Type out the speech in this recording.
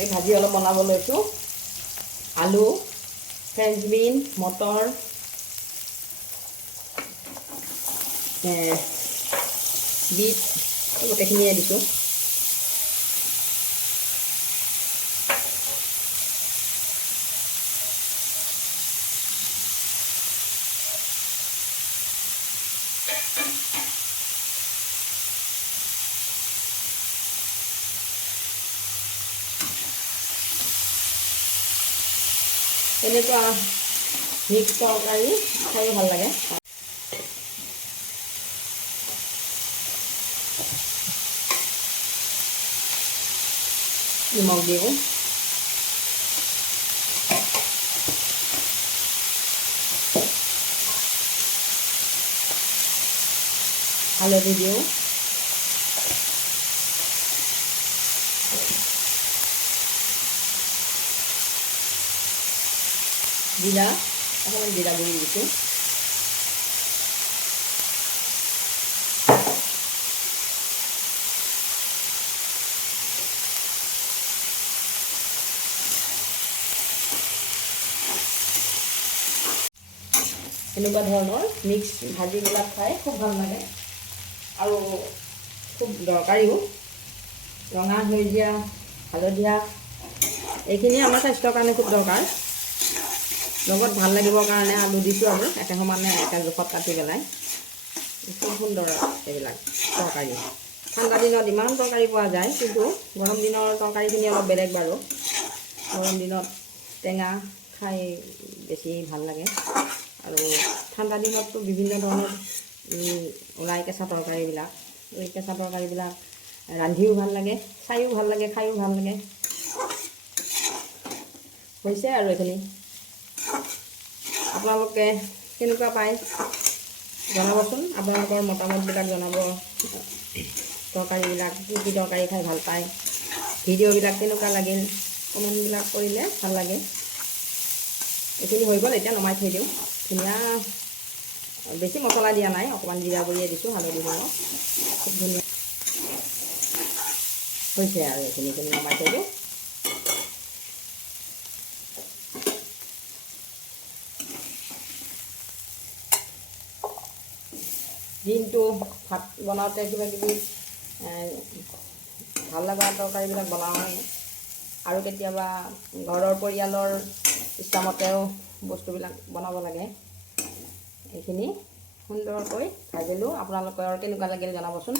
এই ভাজি অলপ বনাব লৈছোঁ। আলু, ফ্ৰেঞ্চ বিন, মটৰ, বিট গোটেইখিনিয়ে দিছোঁ। এনেকুৱা মিক্স তৰকাৰী খাই ভাল লাগে। নিমখ দিওঁ, হালধি দিওঁ, জিৰা অকণমান জিৰা গুড়ি দিছোঁ, এনেকুৱা ধৰণৰ মিক্স ভাজিবিলাক খাই খুব ভাল লাগে আৰু খুব দৰকাৰীও। ৰঙা, সেউজীয়া, হালধীয়া এইখিনি আমাৰ স্বাস্থ্যৰ কাৰণে খুব দৰকাৰ। লগত ভাল লাগিবৰ কাৰণে আলু দিছোঁ আৰু একে সমানে একে জোখত কাটি পেলাই। খুব সুন্দৰ এইবিলাক তৰকাৰী। ঠাণ্ডা দিনত ইমান তৰকাৰী পোৱা যায়, কিন্তু গৰম দিনৰ তৰকাৰীখিনি অলপ বেলেগ বাৰু। গৰম দিনত টেঙা খাই বেছি ভাল লাগে আৰু ঠাণ্ডা দিনততো বিভিন্ন ধৰণৰ ওলাই কেঁচা তৰকাৰীবিলাক। এই কেঁচা তৰকাৰীবিলাক ৰান্ধিও ভাল লাগে, চাইও ভাল লাগে, খাইও ভাল লাগে। হৈছে আৰু এইখিনি। আপোনালোকে কেনেকুৱা পায় জনাবচোন, আপোনালোকৰ মতামতবিলাক জনাব। তৰকাৰীবিলাক কি কি তৰকাৰী খাই ভাল পায়, ভিডিঅ'বিলাক কেনেকুৱা লাগিল কমেণ্টবিলাক কৰিলে ভাল লাগে। এইখিনি হৈ গ'ল, এতিয়া নমাই থৈ দিওঁ। ধুনীয়া, বেছি মছলা দিয়া নাই, অকণমান জিৰা গুড়িয়ে দিছোঁ, হালধি নিমখ, খুব ধুনীয়া হৈছে আৰু এইখিনি নমাই থৈ দিওঁ। দিনটো ভাত বনাওঁতে কিবা কিবি ভাল লগা তৰকাৰীবিলাক বনাওঁ আৰু কেতিয়াবা ঘৰৰ পৰিয়ালৰ ইচ্ছামতেও বস্তুবিলাক বনাব লাগে। এইখিনি সুন্দৰকৈ ভাজিলোঁ। আপোনালোকৰ কেনেকুৱা লাগিল জনাবচোন।